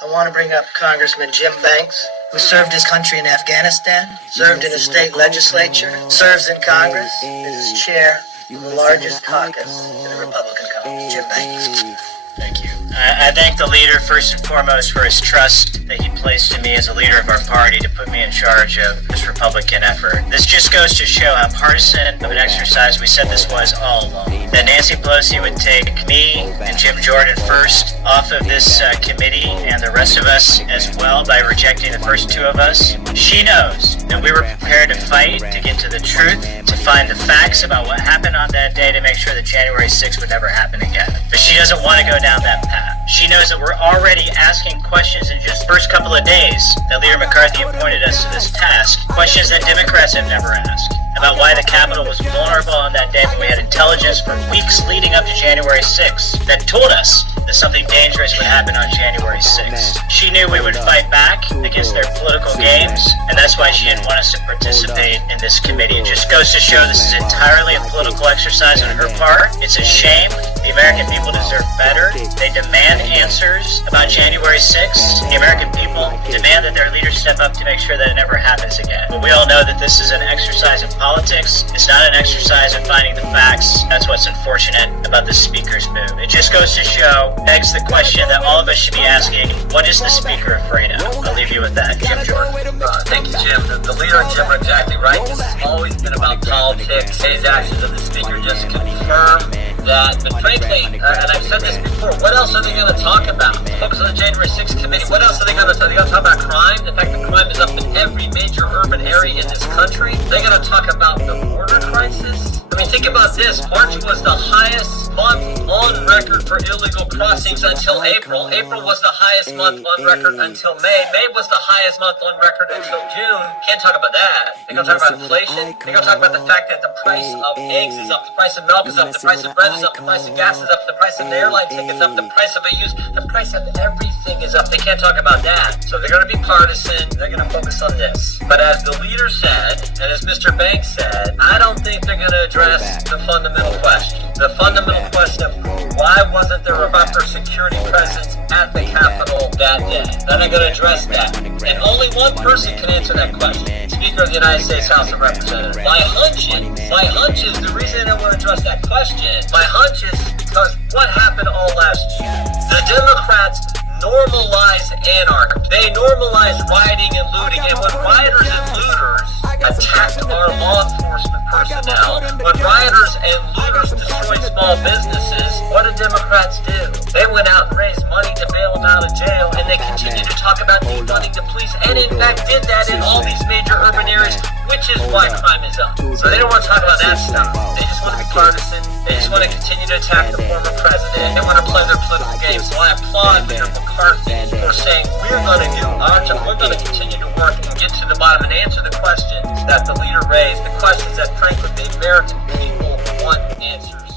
I want to bring up Congressman Jim Banks, who served his country in Afghanistan, served in the state legislature, serves in Congress, is chair of the largest caucus in the Republican Congress. Jim Banks. Thank you. I thank the leader first and foremost for his trust that he placed in me as a leader of our party to put me in charge of this Republican effort. This just goes to show how partisan of an exercise we said this was all along. That Nancy Pelosi would take me and Jim Jordan first off of this committee and the rest of us as well by rejecting the first two of us. She knows that we were prepared to fight to get to the truth, to find the facts about what happened on that day to make sure that January 6th would never happen again. But she doesn't want to go down that path. She knows that we're already asking questions in just the first couple of days that Leader McCarthy appointed us to this task, questions that Democrats have never asked, about why the Capitol was vulnerable on that day when we had intelligence for weeks leading up to January 6th that told us that something dangerous would happen on January 6th. She knew we would fight back against their political games, and that's why she didn't want us to participate in this committee. It just goes to show this is entirely a political exercise on her part. It's a shame. The American people deserve better. They demand answers about January 6th. The American people demand that their leaders step up to make sure that it never happens again. But we all know that this is an exercise in politics. It's not an exercise in finding the facts. That's what's unfortunate about the Speaker's move. It just goes to show, begs the question that all of us should be asking, what is the Speaker afraid of? I'll leave you with that, Jim Jordan. Thank you, Jim. The leader and Jim are exactly right. This has always been about politics. Today's actions of the Speaker just confirm that. But frankly, and I've said this before, what else are they going to talk about? Focus on the January 6th committee. What else are they going to talk about? Are they going to talk about crime? The fact that crime is up in every major urban area in this country. They're going to talk about the border crisis. I mean, think about this. March was the highest month on record for illegal crossings until April. April was the highest month on record until May. May was the highest month on record until June. Can't talk about that. They're going to talk about inflation. They're going to talk about the fact that the price of eggs is up, the price of milk is up, the price of bread is up, the price of gas is up, the price of the airline tickets up, the price of the price of everything is up. They can't talk about that. So they're going to be partisan. They're going to focus on this. But as the leader said, and as Mr. Banks said, I don't think they're going to address the fundamental question. The fundamental question of why wasn't there a buffer security presence at the Capitol that day? They're not going to address that. And only one person can answer that question. Speaker of the United States House of Representatives. My hunch is the reason they don't want to address that question. My hunch is because what happened all last year? The Democrats normalized anarchy. They normalized rioting and looting. And when rioters and looters attacked our law enforcement personnel, when rioters and looters destroyed small businesses, what did Democrats do? They went out and raised money to bail them out of jail, and they continued to talk about defunding the police, and in fact did that in all these major urban areas, which is why crime is up. So they don't want to talk about that stuff. They just want to be partisan. They just want to continue to attack the former president. They want to play their political game. So I applaud Leader McCarthy for saying we're going to do our job. We're going to continue to work and get to the bottom and answer the questions that the leader raised, the questions that frankly the American people want answers.